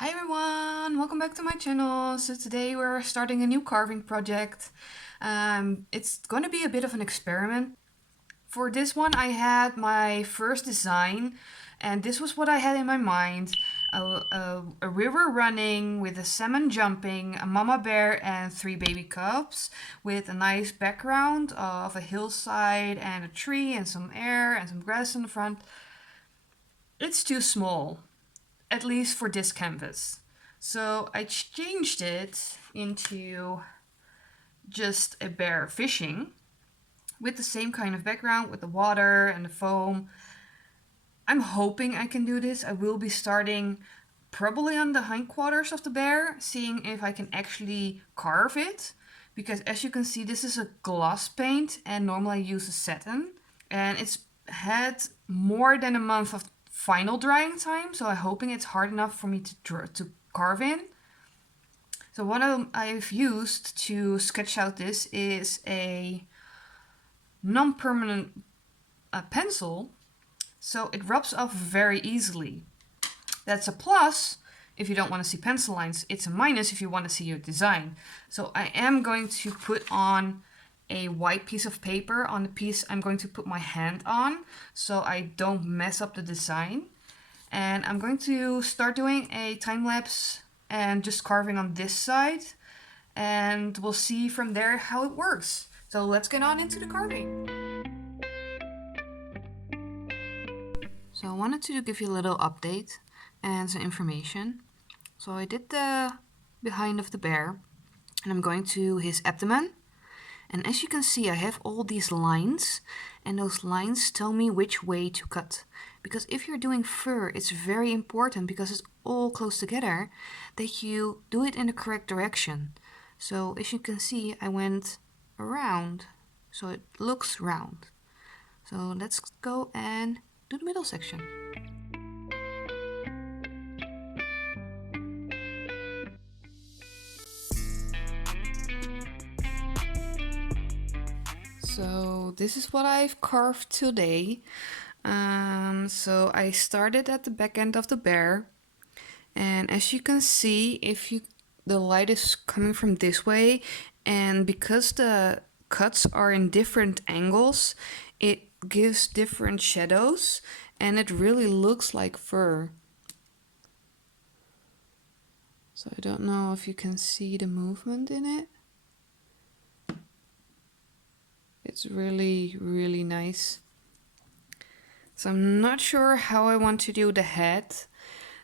Hi everyone, welcome back to my channel. So today we're starting a new carving project. It's going to be a bit of an experiment. For this one I had my first design and this was what I had in my mind. A river running with a salmon jumping, a mama bear and 3 baby cubs with a nice background of a hillside and a tree and some air and some grass in the front. It's too small, at least for this canvas. So I changed it into just a bear fishing with the same kind of background with the water and the foam. I'm hoping I can do this. I will be starting probably on the hindquarters of the bear, seeing if I can actually carve it. Because as you can see, this is a gloss paint and normally I use a satin. And it's had more than a month of final drying time, so I'm hoping it's hard enough for me to carve in. So what I've used to sketch out this is a non-permanent pencil, so it rubs off very easily. That's a plus if you don't want to see pencil lines. It's a minus if you want to see your design. So I am going to put on a white piece of paper on the piece I'm going to put my hand on so I don't mess up the design. And I'm going to start doing a time lapse and just carving on this side, and we'll see from there how it works. So let's get on into the carving. So I wanted to give you a little update and some information. So I did the behind of the bear and I'm going to his abdomen. And as you can see, I have all these lines, and those lines tell me which way to cut. Because if you're doing fur, it's very important, because it's all close together, that you do it in the correct direction. So as you can see, I went around, so it looks round. So let's go and do the middle section. So this is what I've carved today. So I started at the back end of the bear, and as you can see, the light is coming from this way, and because the cuts are in different angles, it gives different shadows, and it really looks like fur. So I don't know if you can see the movement in it. It's really, really nice. So I'm not sure how I want to do the head.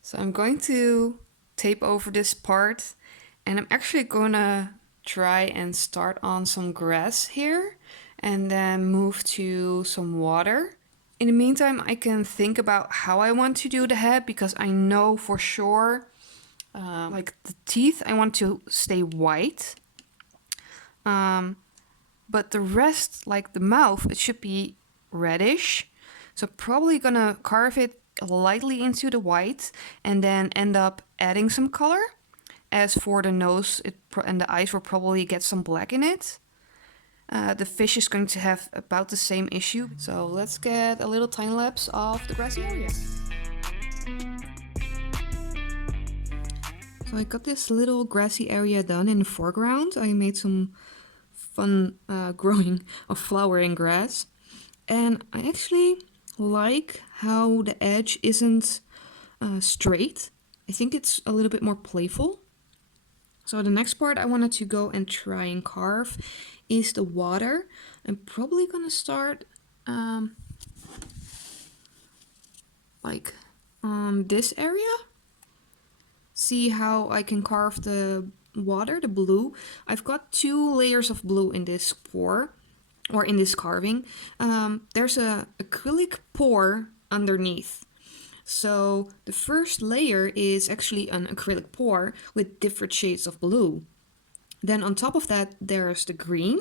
So I'm going to tape over this part, and I'm actually gonna try and start on some grass here and then move to some water. In the meantime, I can think about how I want to do the head, because I know for sure, like the teeth, I want to stay white. But the rest, like the mouth, it should be reddish. So probably gonna carve it lightly into the white and then end up adding some color. As for the nose and the eyes will probably get some black in it. The fish is going to have about the same issue. So let's get a little time lapse of the grassy area. So I got this little grassy area done in the foreground. I made some fun growing of flowering grass, and I actually like how the edge isn't straight. I think it's a little bit more playful. So the next part I wanted to go and try and carve is the water. I'm probably gonna start like on this area. See how I can carve the water, the blue. I've got 2 layers of blue in this pour, or in this carving. There's a acrylic pour underneath. So the first layer is actually an acrylic pour with different shades of blue. Then on top of that there's the green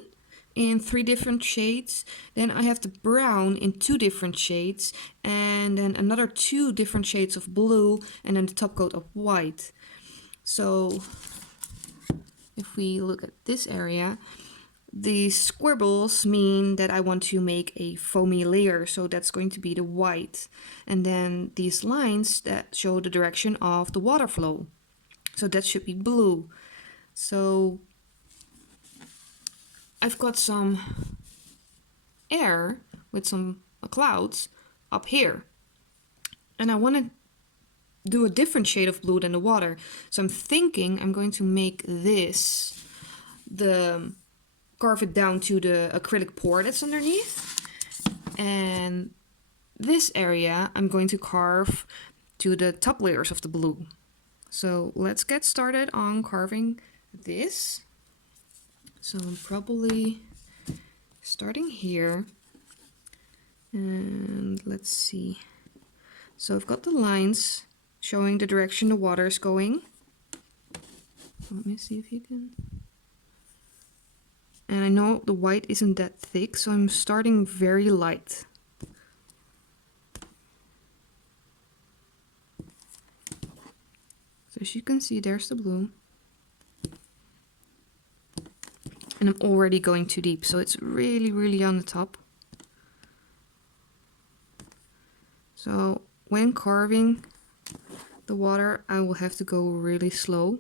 in 3 different shades. Then I have the brown in 2 different shades, and then another 2 different shades of blue, and then the top coat of white. So if we look at this area, these squibbles mean that I want to make a foamy layer, so that's going to be the white. And then these lines that show the direction of the water flow. So that should be blue. So I've got some air with some clouds up here. And I want to do a different shade of blue than the water. So I'm thinking I'm going to make this, carve it down to the acrylic pour that's underneath. And this area I'm going to carve to the top layers of the blue. So let's get started on carving this. So I'm probably starting here. And let's see. So I've got the lines showing the direction the water is going. Let me see if you can. And I know the white isn't that thick, so I'm starting very light. So as you can see, there's the blue. And I'm already going too deep, so it's really, really on the top. So when carving the water, I will have to go really slow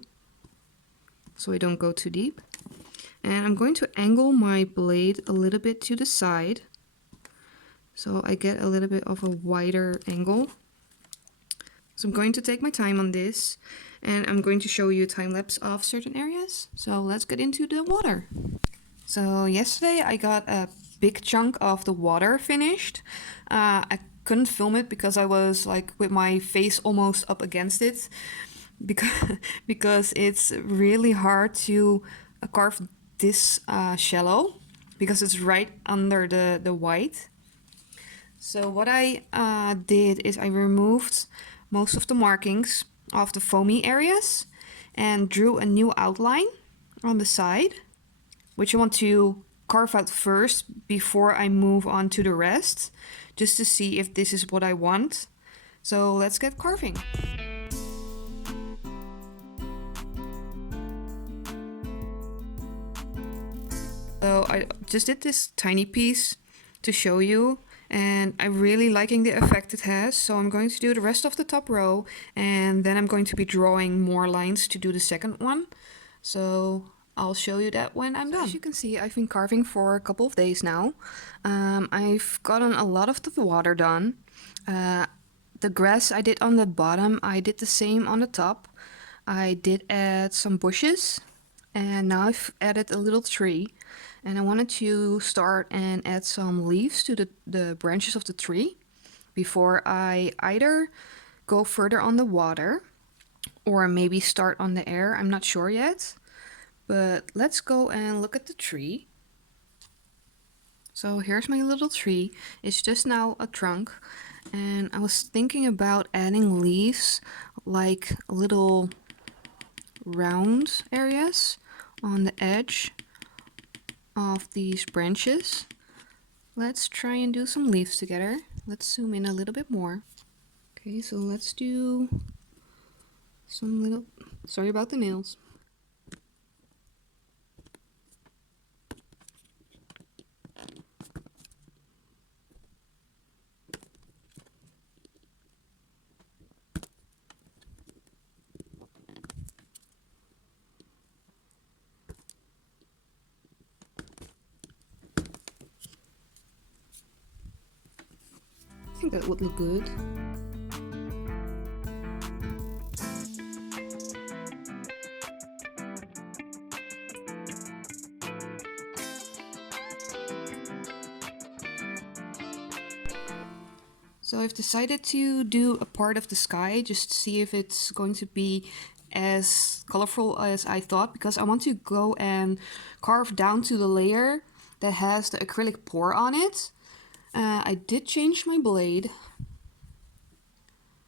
so I don't go too deep. And I'm going to angle my blade a little bit to the side so I get a little bit of a wider angle. So I'm going to take my time on this, and I'm going to show you a time lapse of certain areas. So let's get into the water. So yesterday I got a big chunk of the water finished. I couldn't film it because I was like with my face almost up against it because it's really hard to carve this shallow because it's right under the white. So what I did is I removed most of the markings of the foamy areas and drew a new outline on the side, which I want to carve out first before I move on to the rest, just to see if this is what I want. So let's get carving. So I just did this tiny piece to show you, and I'm really liking the effect it has. So I'm going to do the rest of the top row, and then I'm going to be drawing more lines to do the second one. So I'll show you that when I'm done. As you can see, I've been carving for a couple of days now. I've gotten a lot of the water done. The grass I did on the bottom, I did the same on the top. I did add some bushes, and now I've added a little tree. And I wanted to start and add some leaves to the branches of the tree before I either go further on the water or maybe start on the air. I'm not sure yet. But let's go and look at the tree. So here's my little tree. It's just now a trunk. And I was thinking about adding leaves, like little round areas on the edge of these branches. Let's try and do some leaves together. Let's zoom in a little bit more. Okay, so let's do some little, sorry about the nails. I think that would look good. So I've decided to do a part of the sky just to see if it's going to be as colorful as I thought, because I want to go and carve down to the layer that has the acrylic pour on it. I did change my blade.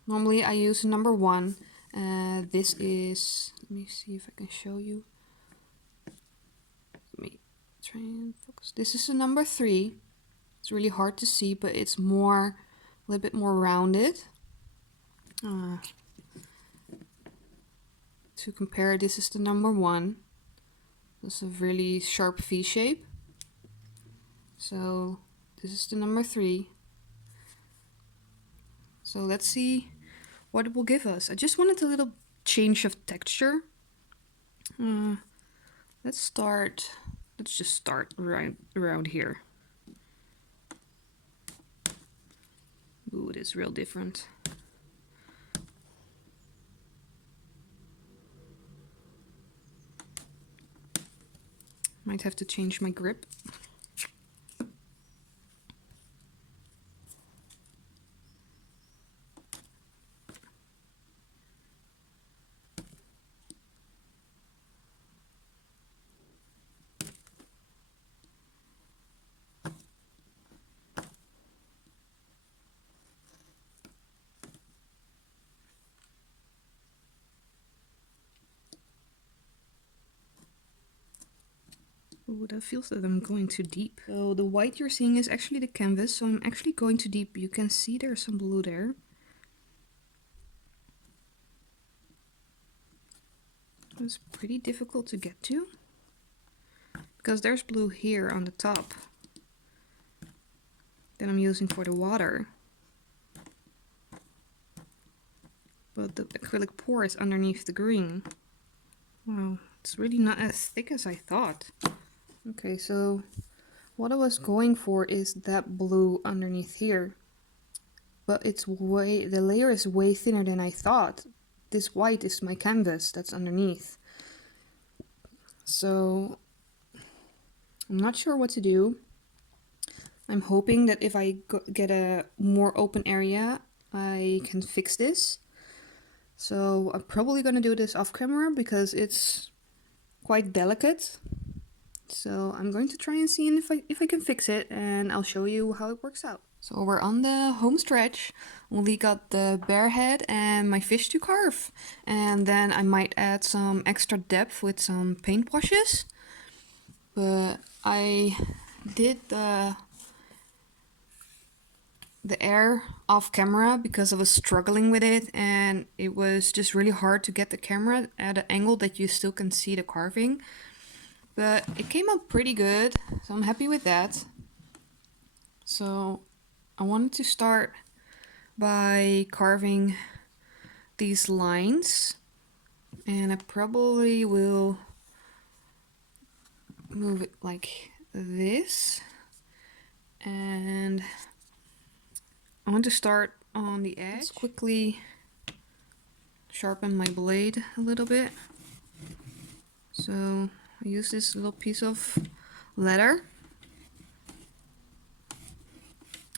Normally I use number 1. This is, let me see if I can show you. Let me try and focus. This is a number 3. It's really hard to see, but it's more, a little bit more rounded. To compare, this is the number 1. It's a really sharp V shape. So this is the number 3. So let's see what it will give us. I just wanted a little change of texture. Let's just start right around here. Ooh, it is real different. Might have to change my grip. Ooh, that feels that I'm going too deep. So the white you're seeing is actually the canvas, so I'm actually going too deep. You can see there's some blue there. It's pretty difficult to get to, because there's blue here on the top that I'm using for the water. But the acrylic pour is underneath the green. Wow, it's really not as thick as I thought. Okay, so what I was going for is that blue underneath here. But the layer is way thinner than I thought. This white is my canvas that's underneath. So I'm not sure what to do. I'm hoping that if I get a more open area, I can fix this. So I'm probably gonna do this off camera because it's quite delicate. So I'm going to try and see if I can fix it, and I'll show you how it works out. So we're on the home stretch. We got the bear head and my fish to carve. And then I might add some extra depth with some paint washes. But I did the air off camera because I was struggling with it, and it was just really hard to get the camera at an angle that you still can see the carving. But it came out pretty good, so I'm happy with that. So I wanted to start by carving these lines, and I probably will move it like this. And I want to start on the edge. Let's quickly sharpen my blade a little bit. So I use this little piece of leather.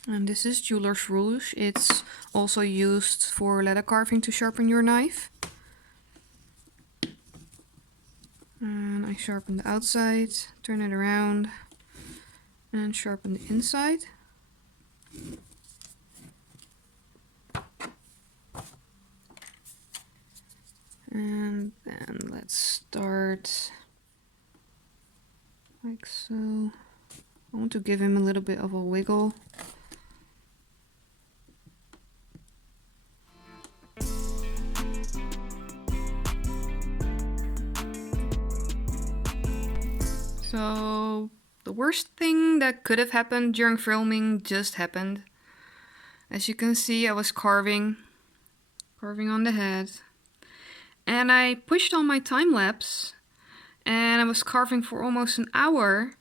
And this is Jeweler's Rouge. It's also used for leather carving to sharpen your knife. And I sharpen the outside, turn it around, and sharpen the inside. And then let's start like so. I want to give him a little bit of a wiggle. So the worst thing that could have happened during filming just happened. As you can see, I was carving on the head, and I pushed on my time lapse, and I was carving for almost an hour,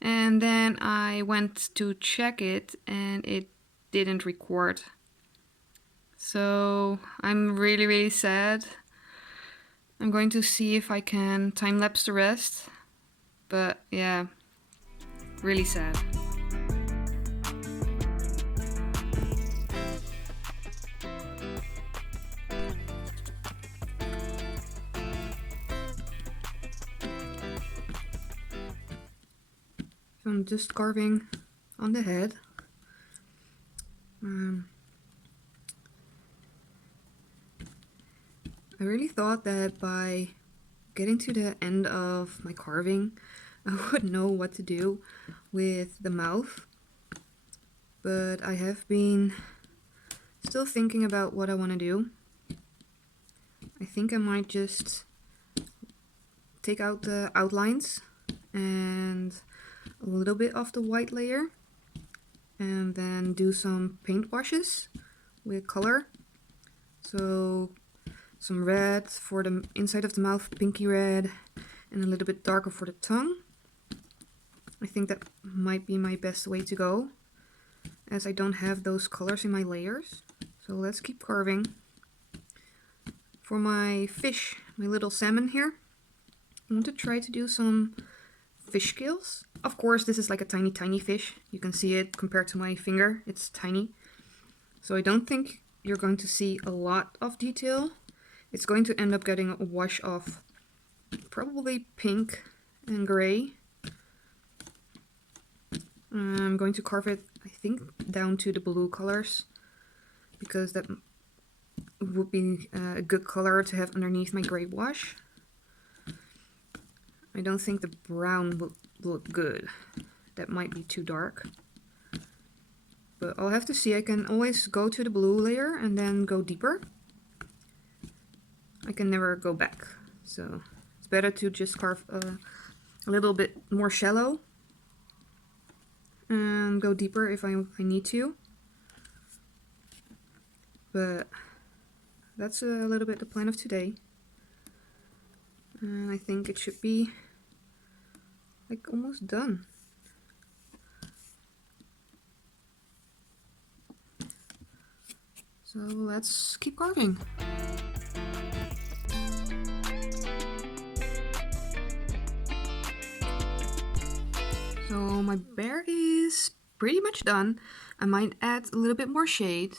and then I went to check it and it didn't record. So I'm really sad. I'm going to see if I can time lapse the rest. But yeah, really sad. So I'm just carving on the head. I really thought that by getting to the end of my carving, I would know what to do with the mouth, but I have been still thinking about what I want to do. I think I might just take out the outlines and a little bit of the white layer, and then do some paint washes with color. So some red for the inside of the mouth, pinky red, and a little bit darker for the tongue. I think that might be my best way to go, as I don't have those colors in my layers. So let's keep carving. For my fish, my little salmon here, I want to try to do some fish scales. Of course, this is like a tiny fish. You can see it compared to my finger, it's tiny. So I don't think you're going to see a lot of detail. It's going to end up getting a wash of probably pink and gray. I'm going to carve it, I think, down to the blue colors, because that would be a good color to have underneath my gray wash. I don't think the brown will look good. That might be too dark. But I'll have to see. I can always go to the blue layer and then go deeper. I can never go back. So it's better to just carve a little bit more shallow and go deeper if I need to. But that's a little bit the plan of today. And I think it should be like almost done. So let's keep carving. So my bear is pretty much done. I might add a little bit more shade.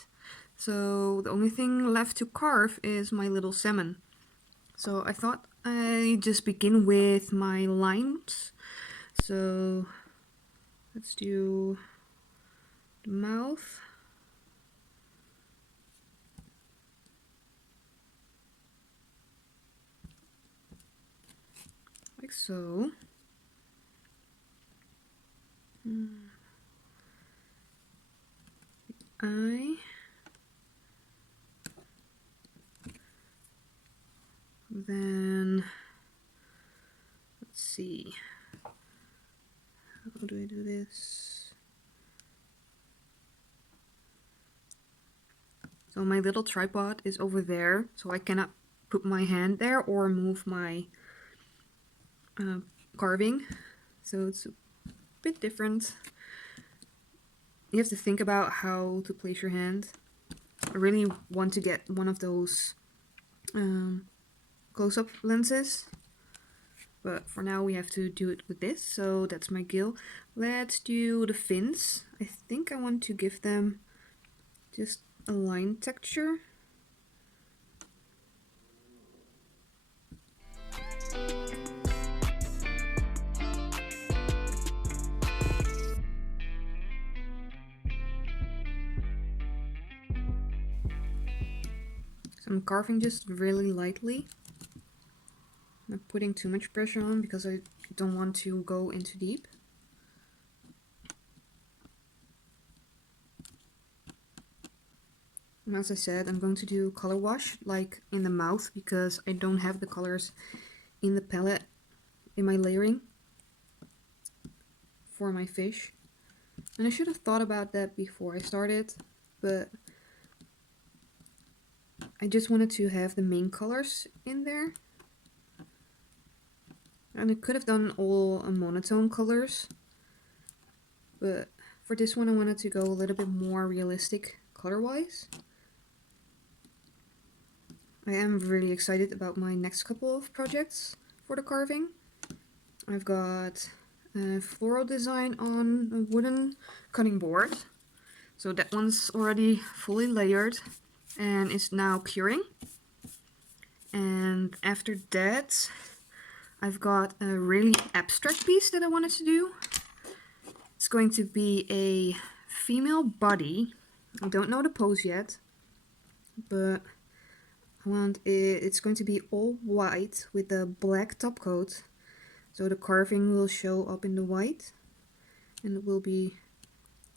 So the only thing left to carve is my little salmon. So I thought I just begin with my lines. So let's do the mouth. Like so. The eye. Then, let's see, how do I do this? So my little tripod is over there, so I cannot put my hand there or move my carving. So it's a bit different. You have to think about how to place your hand. I really want to get one of those close-up lenses, but for now we have to do it with this. So that's my gill. Let's do the fins. I think I want to give them just a line texture. So I'm carving just really lightly. I'm not putting too much pressure on because I don't want to go into deep. And as I said, I'm going to do color wash like in the mouth because I don't have the colors in the palette in my layering for my fish. And I should have thought about that before I started, but I just wanted to have the main colors in there. And I could have done all monotone colors, but for this one I wanted to go a little bit more realistic color-wise. I am really excited about my next couple of projects for the carving. I've got a floral design on a wooden cutting board. So that one's already fully layered and is now curing. And after that, I've got a really abstract piece that I wanted to do. It's going to be a female body. I don't know the pose yet, but it's going to be all white with a black top coat. So the carving will show up in the white, and it will be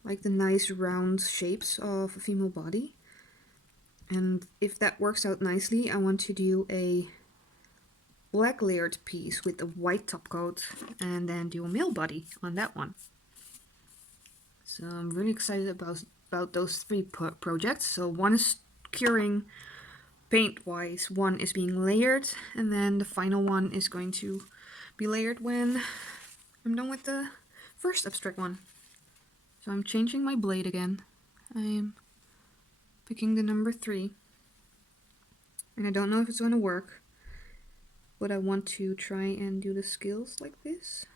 like the nice round shapes of a female body. And if that works out nicely, I want to do a black layered piece with a white top coat and then do a male body on that one. So I'm really excited about those three projects. So one is curing paint-wise, one is being layered, and then the final one is going to be layered when I'm done with the first abstract one. So I'm changing my blade again. I'm picking the number 3. And I don't know if it's going to work, but I want to try and do the scales like this.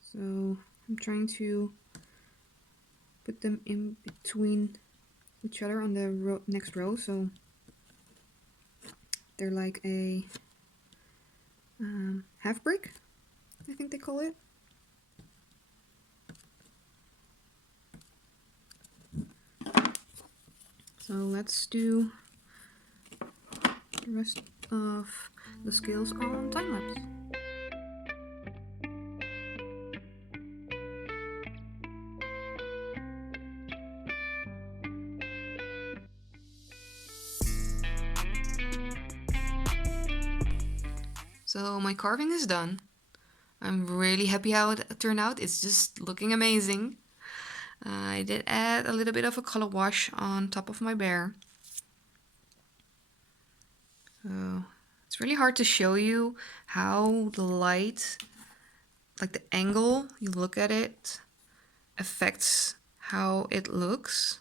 So I'm trying to put them in between each other on the next row, so they're like a half brick, I think they call it. So let's do the rest of the scales on time lapse. So my carving is done. I'm really happy how it turned out. It's just looking amazing. I did add a little bit of a color wash on top of my bear. So it's really hard to show you how the light, like the angle you look at it, affects how it looks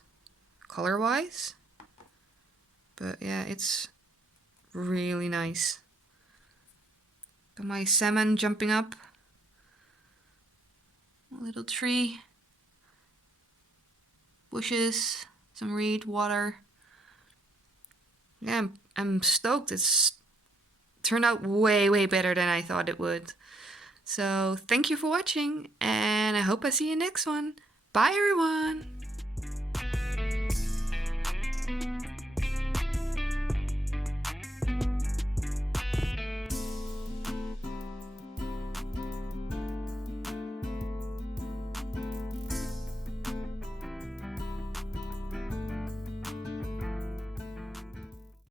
color-wise. But yeah, it's really nice. Got my salmon jumping up. A little tree. Bushes. Some reed, water. Yeah, I'm stoked. It's turned out way better than I thought it would. So thank you for watching, and I hope I see you next one. Bye everyone!